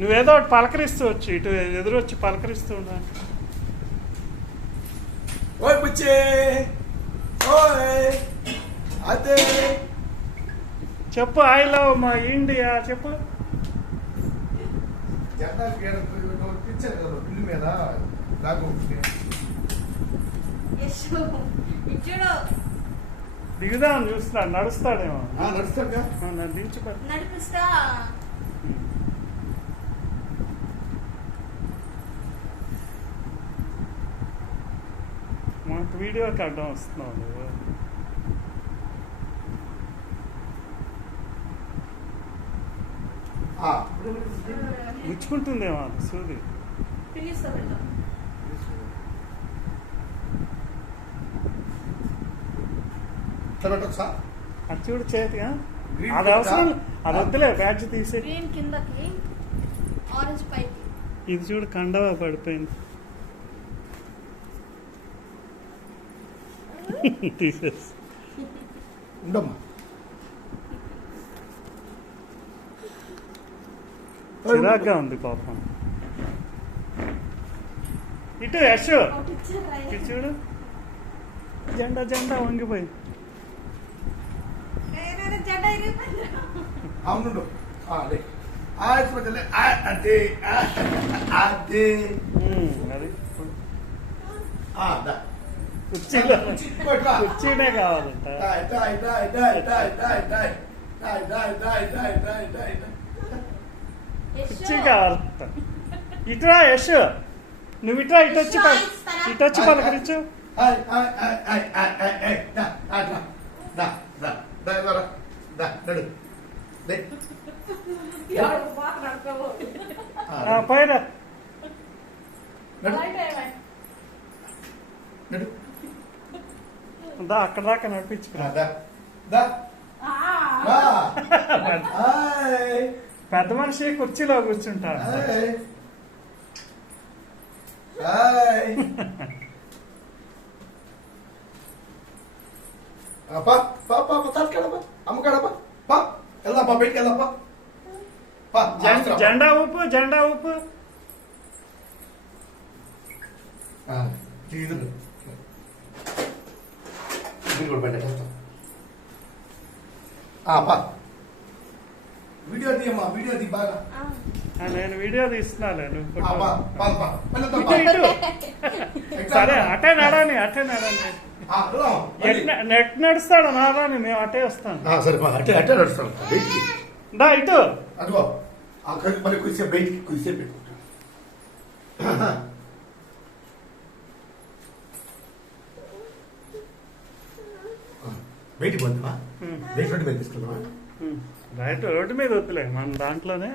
నువ్వేదో ఒకటి పలకరిస్తూ వచ్చి ఇటు ఎదురు వచ్చి పలకరిస్తూ ఉన్నా. ఓయ్ బుచ్చే, ఓయ్ అదే చెప్పు. ఐ లవ్ మై ఇండియా చెప్పు. పిక్చర్ కదా బిల్లు మీద నాకు దిగుదాం చూస్తున్నాడు, నడుస్తాడేమో. నడుస్తాడుగా, నడిపిస్తా. మాకు వీడియోకి అడ్డం వస్తున్నావు నువ్వు. గుచ్చుకుంటుందేమో సూది. అది చూడు చేతిగా. అది అవసరం, అది వద్దులే. బ్యాడ్జ్ తీసే. గ్రీన్ కిందకి, ఆరెంజ్ పైకి. ఇది చూడు కండవా పడిపోయింది. తీసేసి ఉండమ్మా. చిరాగ్గా ఉంది పాపం. ఇటు యశ్, ఇటు చూడు. జెండా జెండా వంగిపోయింది. అవును అదే అదే అదే కుర్చీనే కావాలంట. కుర్చీ కావాలంట. ఇటురా యశ్, నువ్వు ఇటురా. ఇటు వచ్చి పలకరించు. పైన అక్కడ దాకా నడిపించుకున్నా. పెద్ద మనిషి కుర్చీలో కూర్చుంటాడు. జెండా ఊపు, జెండా ఊపు. వీడియో తీయమ్మా, వీడియో తీ బాగా. నేను వీడియో తీస్తున్నాను. సరే అటే నడని, అటే నడని. నెట్ నడుస్తాడు నారాని, మేము అటే వస్తాను. సరే అటే అటే నడుస్తాను. దా ఇటు. అదిగో మళ్ళీ కురిసే బయటికి కురిసే పెట్టుకుంటా. బయటికి పోతావా? బయట రోడ్డు మీద తీసుకెళ్తావా? బయట రోడ్డు మీద వద్దులే, మన దాంట్లోనే.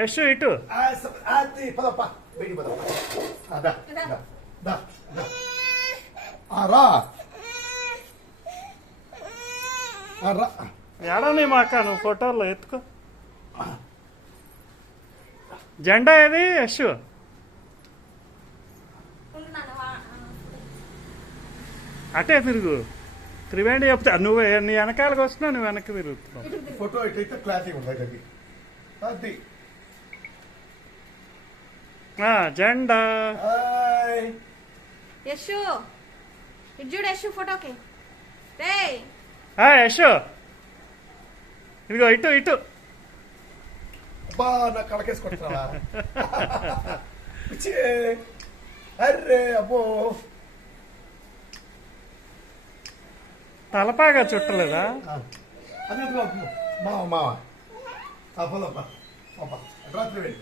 యశ్ ఇటు. పదప్పా, బయటికి పదప్పా. రా ఏడాని మాక నువ్వు ఫోటోలో ఎత్తుకో. జెండా ఏది యశ్? అటే తిరుగు. త్రివేణి చెప్తా. నువ్వు నీ వెనకాలకు వస్తున్నా, నువ్వు వెనక్కి తిరుగుతున్నావు. ఫోటో ఇట్లయితే క్లారిటీ ఉంటుంది. అది జెండా. యశు ఇటు చూడు. యశు ఫోటోకి రే. యశు ఇదిగో ఇటు ఇటు. అబ్బా నా కడకేసుకుంటున్నావా? అర్రే అబ్బో, తలపాగా చుట్టలేదా? అది మావా మావా. రాత్రి వెళ్ళి